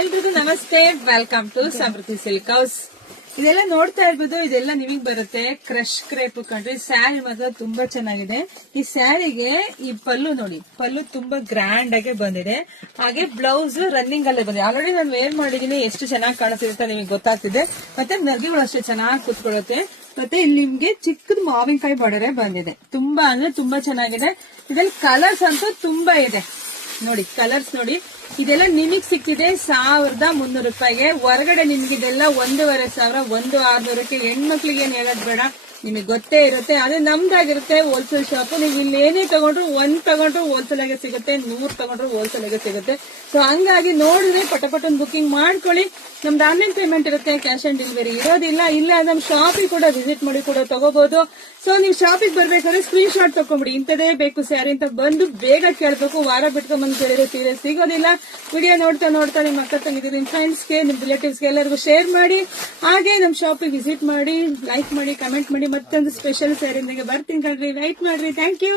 ಎಲ್ರಿಗೂ ನಮಸ್ತೆ, welcome to Samruddhi silk house. ಇದೆಲ್ಲ ನೋಡ್ತಾ ಇರ್ಬೋದು, ಇದೆಲ್ಲ ನಿಮಗ್ ಬರುತ್ತೆ ಕ್ರಶ್ ಕ್ರೇಪ್ ಕಂಡ್ರಿ. ಸ್ಯಾರಿ ಮಾತ್ರ ತುಂಬಾ ಚೆನ್ನಾಗಿದೆ. ಈ ಸ್ಯಾರಿಗೆ ಈ ಪಲ್ಲು ನೋಡಿ, ಪಲ್ಲು ತುಂಬಾ ಗ್ರ್ಯಾಂಡ್ ಆಗಿ ಬಂದಿದೆ. ಹಾಗೆ ಬ್ಲೌಸ್ ರನ್ನಿಂಗ್ ಅಲ್ಲೇ ಬಂದಿದೆ. ಆಲ್ರೆಡಿ ನಾನು ವೇರ್ ಮಾಡಿದೀನಿ, ಎಷ್ಟು ಚೆನ್ನಾಗಿ ಕಾಣಿಸ್ತಿರುತ್ತೆ ನಿಮಗೆ ಗೊತ್ತಾಗ್ತಿದೆ. ಮತ್ತೆ ನರ್ಗಿಗಳು ಅಷ್ಟೇ ಚೆನ್ನಾಗಿ ಕೂತ್ಕೊಳ್ಳುತ್ತೆ. ಮತ್ತೆ ಇಲ್ಲಿ ನಿಮ್ಗೆ ಚಿಕ್ಕದ ಮಾವಿನಕಾಯಿ ಬಾರ್ಡರ್ ಬಂದಿದೆ. ತುಂಬಾ ಅಂದ್ರೆ ತುಂಬಾ ಚೆನ್ನಾಗಿದೆ. ಇದ್ರಲ್ಲಿ ಕಲರ್ಸ್ ಅಂತೂ ತುಂಬಾ ಇದೆ ನೋಡಿ. ಕಲರ್ಸ್ ನೋಡಿ, ಇದೆಲ್ಲ ನಿಮಗ್ ಸಿಕ್ಕಿದೆ 1300 ರೂಪಾಯಿಗೆ. ಹೊರಗಡೆ ನಿಮ್ಗೆ ಇದೆಲ್ಲ 1500, 1600ಕ್ಕೆ. ಹೆಣ್ಮಕ್ಳಿಗೆ ಏನ್ ಹೇಳೋದ್ ಬೇಡ, ನಿಮಗೆ ಗೊತ್ತೇ ಇರುತ್ತೆ. ಅದೇ ನಮ್ದಾಗಿರುತ್ತೆ ಹೋಲ್ಸೇಲ್ ಶಾಪ್. ನೀವು ಇಲ್ಲಿ ಏನೇ ತಗೊಂಡ್ರು, 1 ತಗೊಂಡ್ರು ಹೋಲ್ಸೇಲ್ ಆಗಿ ಸಿಗುತ್ತೆ, 100 ತಗೊಂಡ್ರು ಹೋಲ್ಸೇಲ್ ಆಗಿ ಸಿಗುತ್ತೆ. ಸೊ ಹಂಗಾಗಿ ನೋಡಿದ್ರೆ ಪಟಪಟನ್ ಬುಕಿಂಗ್ ಮಾಡ್ಕೊಳ್ಳಿ. ನಮ್ದು ಆನ್ಲೈನ್ ಪೇಮೆಂಟ್ ಇರುತ್ತೆ, ಕ್ಯಾಶ್ ಆನ್ ಡೆಲಿವರಿ ಇರೋದಿಲ್ಲ. ಇಲ್ಲ ನಮ್ ಶಾಪಿಗೆ ಕೂಡ ವಿಸಿಟ್ ಮಾಡಿ ಕೂಡ ತಗೋಬಹುದು. ಸೊ ನೀವು ಶಾಪಿಗೆ ಬರ್ಬೇಕಾದ್ರೆ ಸ್ಕ್ರೀನ್ ಶಾಟ್ ತಕೊಂಡ್ಬಿಡಿ, ಇಂಥದೇ ಬೇಕು ಸ್ಯಾರಿ ಅಂತ ಬಂದು ಬೇಗ ಕೇಳ್ಬೇಕು. ವಾರ ಬಿಟ್ಕೊಂಡ್ ಬಂದು ಕೇಳಿದ್ರೆ ಸೀರೆ ಸಿಗೋದಿಲ್ಲ. ವಿಡಿಯೋ ನೋಡ್ತಾ ನೋಡ್ತಾ ನಿಮ್ಮ ಅಕ್ಕ ತಂಗಿದ್ರು, ನಿಮ್ ಫ್ರೆಂಡ್ಸ್ಗೆ, ನಿಮ್ ರಿಲೇಟಿವ್ಸ್ಗೆ ಎಲ್ಲರಿಗೂ ಶೇರ್ ಮಾಡಿ. ಹಾಗೆ ನಮ್ ಶಾಪಿಗೆ ವಿಸಿಟ್ ಮಾಡಿ, ಲೈಕ್ ಮಾಡಿ, ಕಮೆಂಟ್ ಮಾಡಿ. ಮತ್ತೊಂದು ಸ್ಪೆಷಲ್ ಸ್ಯಾರಿಯೊಂದಿಗೆ ಬರ್ತೀನಿ ಕಣ್ರಿ. ವೈಟ್ ಮಾಡ್ರಿ. Thank you.